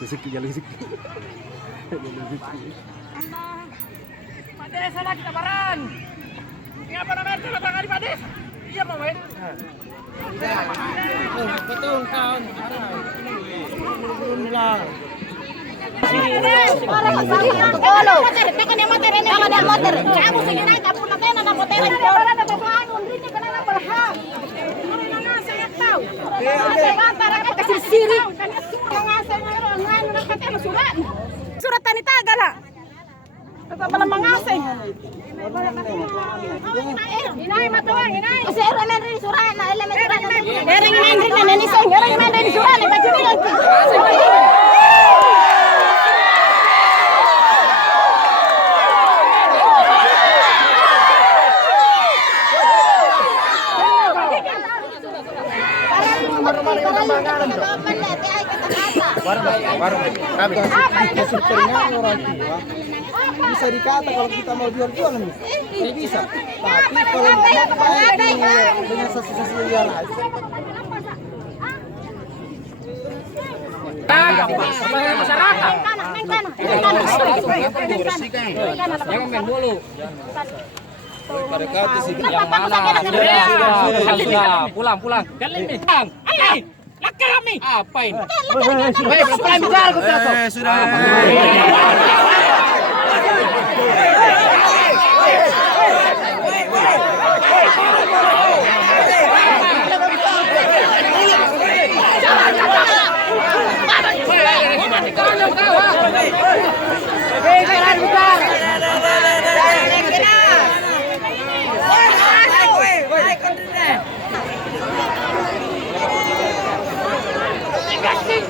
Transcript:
rezeki ya rezeki. Pak Desa lagi tabaran. Ngapa namanya itu Bang Ali Pak Desa? Iya mau main. Betul kawan. Surat tani tagala. Kepala mengasing. Inai matuang inai. Kasi elemen rin surat na elemen surat na. Dereng main rin na nisong. Dereng main rin surat na baju ni. Bisa dikata kalau kita mau jual-jual nih, bisa. Tapi kalau dengan sasi-sasi yang lain. Masyarakat. Jangan main dulu. Yang mana? Sudah. Pulang. Jalan nih. Ali. Laka kami. Apain? Pelan bicara kau tidak. Sudah. Kasih.